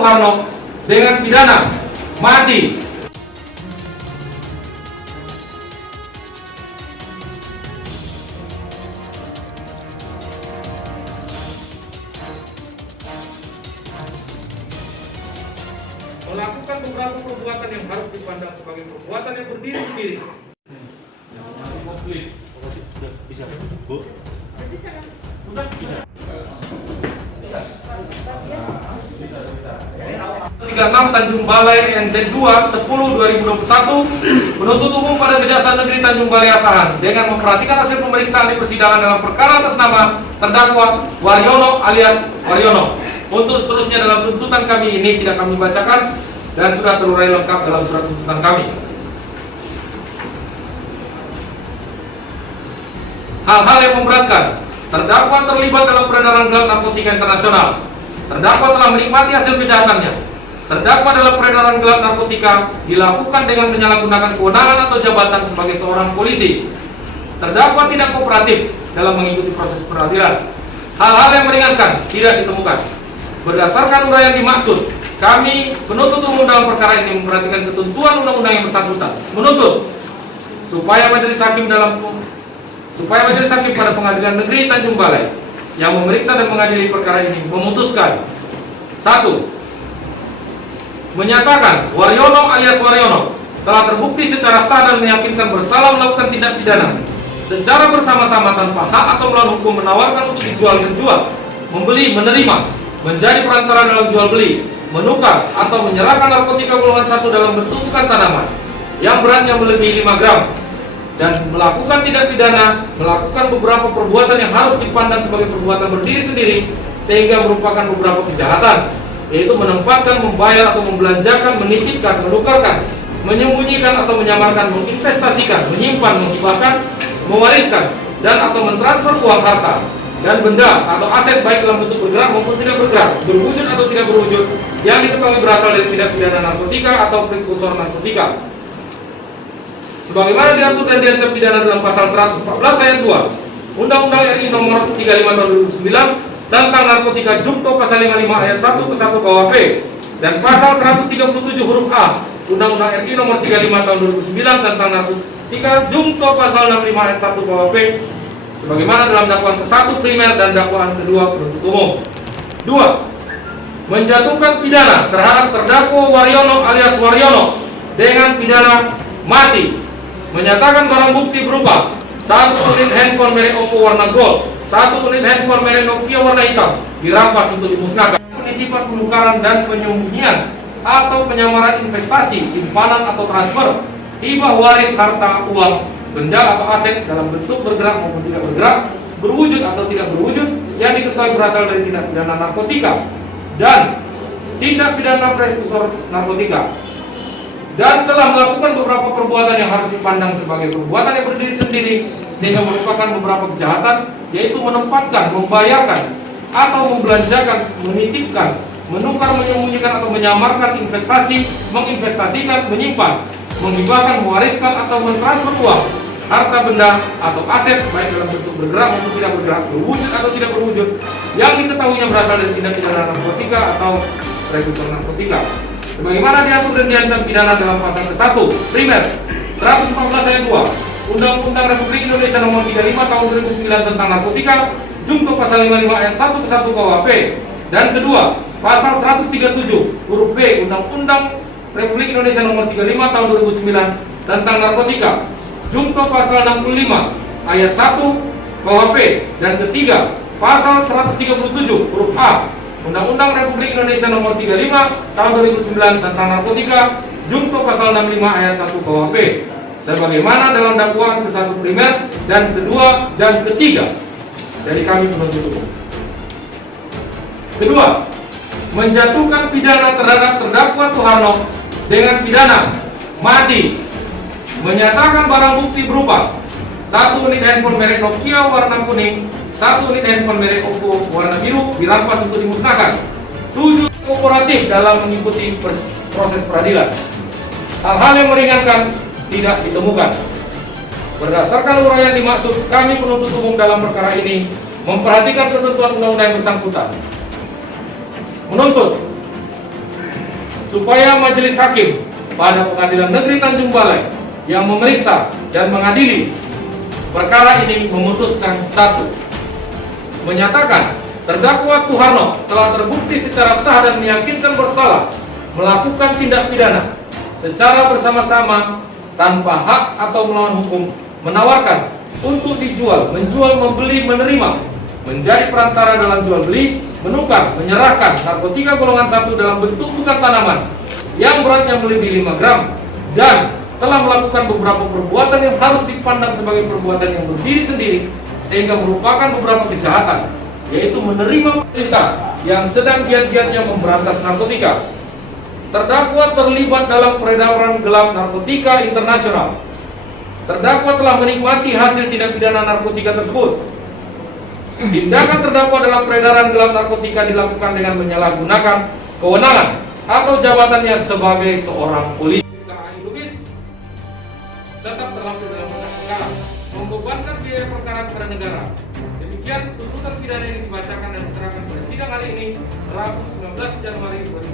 Soeharno dengan pidana mati. Melakukan beberapa perbuatan yang harus dipandang sebagai perbuatan yang berdiri sendiri. Bisa, Bu? Bisa. 36 Tanjung Balai NZ 2 10/2021 penuntut umum pada Kejaksaan Negeri Tanjung Balai Asahan dengan memperhatikan hasil pemeriksaan di persidangan dalam perkara atas nama terdakwa Waryono alias Waryono. Untuk seterusnya dalam tuntutan kami ini tidak kami bacakan dan sudah terurai lengkap dalam surat tuntutan kami. Hal-hal yang memberatkan: terdakwa terlibat dalam peredaran gelap narkotika internasional. Terdakwa telah menikmati hasil kejahatannya. Terdakwa dalam peredaran gelap narkotika dilakukan dengan menyalahgunakan kewenangan atau jabatan sebagai seorang polisi. Terdakwa tidak kooperatif dalam mengikuti proses peradilan. Hal-hal yang meringankan tidak ditemukan. Berdasarkan uraian dimaksud, kami penuntut umum dalam perkara ini memperhatikan ketentuan undang-undang yang bersangkutan. Menuntut supaya majelis hakim pada Pengadilan Negeri Tanjung Balai yang memeriksa dan mengadili perkara ini memutuskan: 1. Menyatakan Waryono alias Waryono telah terbukti secara sah dan meyakinkan bersalah melakukan tindak pidana secara bersama-sama tanpa hak atau melawan hukum menawarkan untuk dijual, menjual, membeli, menerima, menjadi perantara dalam jual beli, menukar atau menyerahkan narkotika golongan 1 dalam bentuk bukan tanaman yang beratnya melebihi 5 gram dan melakukan tindak pidana, melakukan beberapa perbuatan yang harus dipandang sebagai perbuatan berdiri sendiri sehingga merupakan beberapa kejahatan, yaitu menempatkan, membayar atau membelanjakan, menitipkan, menukarkan, menyembunyikan atau menyamarkan, menginvestasikan, menyimpan, menghibahkan, mewariskan, dan atau mentransfer uang, harta dan benda atau aset baik dalam bentuk bergerak maupun tidak bergerak, berwujud atau tidak berwujud, yang diketahui berasal dari tindak pidana narkotika atau prekursor narkotika sebagaimana diatur dan diancam pidana dalam pasal 114 ayat 2 Undang-Undang RI nomor 35 tahun 2009 tentang narkotika Jungto pasal 55 ayat 1 ke 1 KUHP dan pasal 137 huruf A Undang-Undang RI nomor 35 tahun 2009 tentang narkotika Jungto pasal 65 ayat 1 KUHP sebagaimana dalam dakwaan ke-1 primer dan dakwaan kedua penuntut umum. 2. Menjatuhkan pidana terhadap terdakwa Waryono alias Waryono dengan pidana mati. Menyatakan barang bukti berupa 1 unit handphone merek Oppo warna gold, 1 unit handphone merek Nokia warna hitam dirampas untuk dimusnahkan. Penitipan, penukaran dan penyembunyian atau penyamaran investasi, simpanan atau transfer, hibah, waris, harta, uang, benda atau aset dalam bentuk bergerak maupun tidak bergerak, berwujud atau tidak berwujud, yang diketahui berasal dari tindak pidana narkotika dan tindak pidana prekursor narkotika, dan telah melakukan beberapa perbuatan yang harus dipandang sebagai perbuatan yang berdiri sendiri sehingga merupakan beberapa kejahatan, yaitu menempatkan, membayarkan atau membelanjakan, menitipkan, menukar, menyembunyikan atau menyamarkan investasi, menginvestasikan, menyimpan, menghibahkan, mewariskan atau mentransfer uang, harta, benda atau aset baik dalam bentuk bergerak maupun tidak bergerak, berwujud atau tidak berwujud, yang diketahuinya berasal dari tindak pidana narkotika atau prekursor narkotika sebagaimana diatur dan diancam pidana dalam pasal ke-1 primer 114 ayat 2 Undang-Undang Republik Indonesia nomor 35 tahun 2009 tentang narkotika Jungto pasal 55 ayat 1 ke 1 KUHP dan kedua pasal 137 huruf B Undang-Undang Republik Indonesia nomor 35 tahun 2009 tentang narkotika Jungto pasal 65 ayat 1 KUHP dan ketiga pasal 137 huruf A Undang-Undang Republik Indonesia nomor 35 tahun 2009 tentang narkotika Jungto pasal 65 ayat 1 KUHP sebagaimana dalam dakwaan ke-1 primer dan kedua dan ketiga dari kami penuntut umum. Kedua, menjatuhkan pidana terhadap terdakwa Soeharno dengan pidana mati. Menyatakan barang bukti berupa 1 unit handphone merek Nokia warna kuning, 1 unit handphone merek Oppo warna biru dirampas untuk dimusnahkan. 7. Kooperatif dalam mengikuti proses peradilan. Hal-hal yang meringankan tidak ditemukan. Berdasarkan uraian dimaksud, kami penuntut umum dalam perkara ini memperhatikan ketentuan undang-undang yang bersangkutan. Menuntut supaya majelis hakim pada Pengadilan Negeri Tanjung Balai yang memeriksa dan mengadili perkara ini memutuskan: 1. Menyatakan terdakwa Tuharno telah terbukti secara sah dan meyakinkan bersalah melakukan tindak pidana secara bersama-sama tanpa hak atau melawan hukum, menawarkan untuk dijual, menjual, membeli, menerima, menjadi perantara dalam jual beli, menukar, menyerahkan narkotika golongan 1 dalam bentuk bukan tanaman yang beratnya melebihi 5 gram, dan telah melakukan beberapa perbuatan yang harus dipandang sebagai perbuatan yang berdiri sendiri sehingga merupakan beberapa kejahatan, yaitu menerima perintah yang sedang giat-giatnya memberantas narkotika. Terdakwa terlibat dalam peredaran gelap narkotika internasional. Terdakwa telah menikmati hasil tindak pidana narkotika tersebut. Tindakan terdakwa dalam peredaran gelap narkotika dilakukan dengan menyalahgunakan kewenangan atau jabatannya sebagai seorang polisi. Lugis tetap terlaku dalam berkas perkara, membebankan biaya perkara kepada negara. Demikian tuntutan pidana yang dibacakan dan diserahkan pada sidang hari ini, Rabu 19 Januari 2020.